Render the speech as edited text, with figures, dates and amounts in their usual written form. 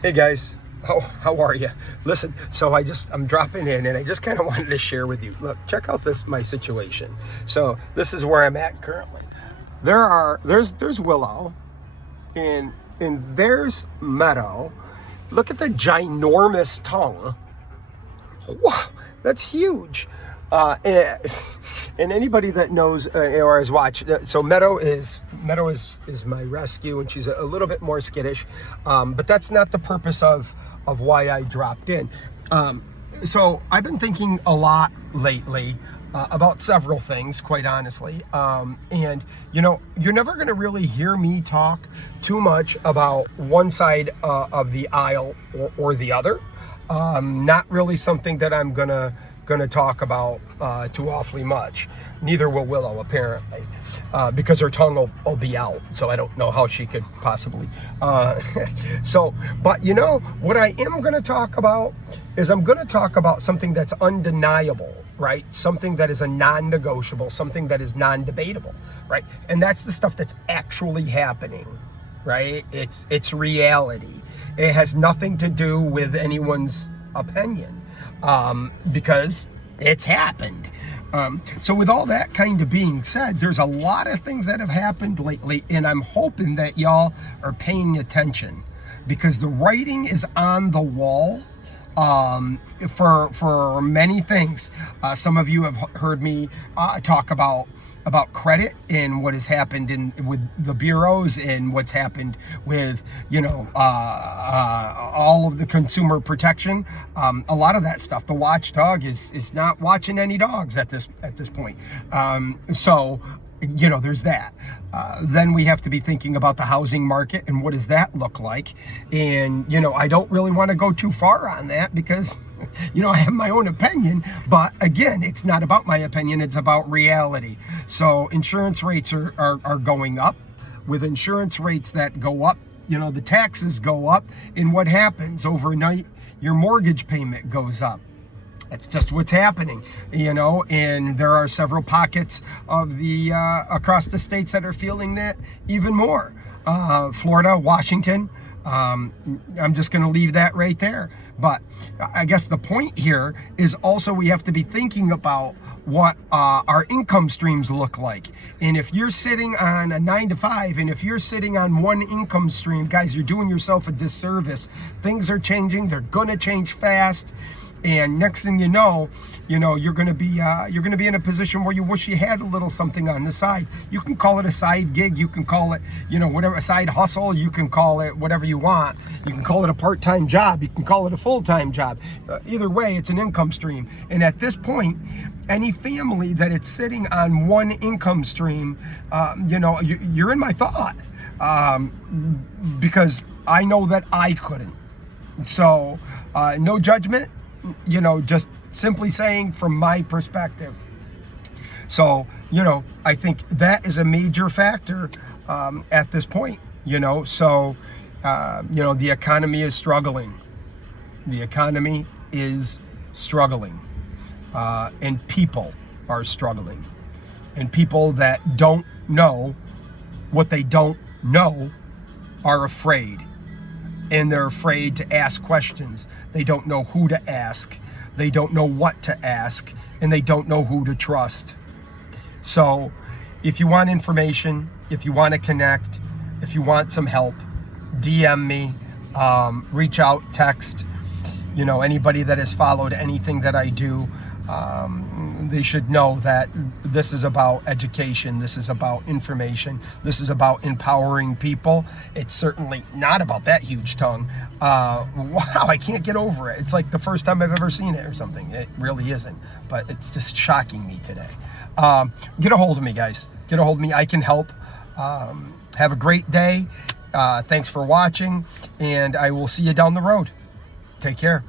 Hey guys, how are you? Listen, so I'm dropping in and I just kind of wanted to share with you. Look, check out my situation. So this is where I'm at currently. There's Willow and there's Meadow. Look at the ginormous tongue. Wow, that's huge. And anybody that knows or has watched, so Meadow is my rescue, and she's a little bit more skittish, but that's not the purpose of why I dropped in. So I've been thinking a lot lately about several things, quite honestly, and you're never going to really hear me talk too much about one side of the aisle or the other. Not really something that I'm gonna talk about too awfully much. Neither will Willow, apparently, because her tongue will be out. So I don't know how she could possibly. But what I am gonna talk about is I'm gonna talk about something that's undeniable, right? Something that is a non-negotiable, something that is non-debatable, right? And that's the stuff that's actually happening, right? It's reality. It has nothing to do with anyone's opinion, because it's happened. So with all that kind of being said, there's a lot of things that have happened lately, and I'm hoping that y'all are paying attention, because the writing is on the wall for many things. Some of you have heard me talk about credit and what has happened with the bureaus and what's happened with all of the consumer protection. A lot of that stuff. The watchdog is not watching any dogs at this point. So there's that. Then we have to be thinking about the housing market and what does that look like. And, I don't really want to go too far on that because, I have my own opinion. But again, it's not about my opinion. It's about reality. So insurance rates are going up. With insurance rates that go up, the taxes go up. And what happens overnight? Your mortgage payment goes up. That's just what's happening, and there are several pockets of the across the states that are feeling that even more. Florida, Washington, I'm just going to leave that right there. But I guess the point here is also we have to be thinking about what our income streams look like. And if you're sitting on a 9-to-5, and if you're sitting on one income stream, guys, you're doing yourself a disservice. Things are changing. They're going to change fast. And next thing you know, you're going to be in a position where you wish you had a little something on the side. You can call it a side gig. You can call it, whatever, a side hustle. You can call it whatever you want. You can call it a part-time job. You can call it a full-time job. Either way, it's an income stream. And at this point, any family that it's sitting on one income stream, you're in my thought, because I know that I couldn't. So no judgment. Just simply saying from my perspective. So, I think that is a major factor at this point, so, the economy is struggling. The economy is struggling, and people are struggling. And people that don't know what they don't know are afraid. And they're afraid to ask questions. They don't know who to ask. They don't know what to ask. And they don't know who to trust. So if you want information, if you want to connect, if you want some help, DM me, reach out, text. Anybody that has followed anything that I do, they should know that this is about education. This is about information. This is about empowering people. It's certainly not about that huge tongue. Wow, I can't get over it. It's like the first time I've ever seen it or something. It really isn't, but it's just shocking me today. Get a hold of me, guys. Get a hold of me. I can help. Have a great day. Thanks for watching, and I will see you down the road. Take care.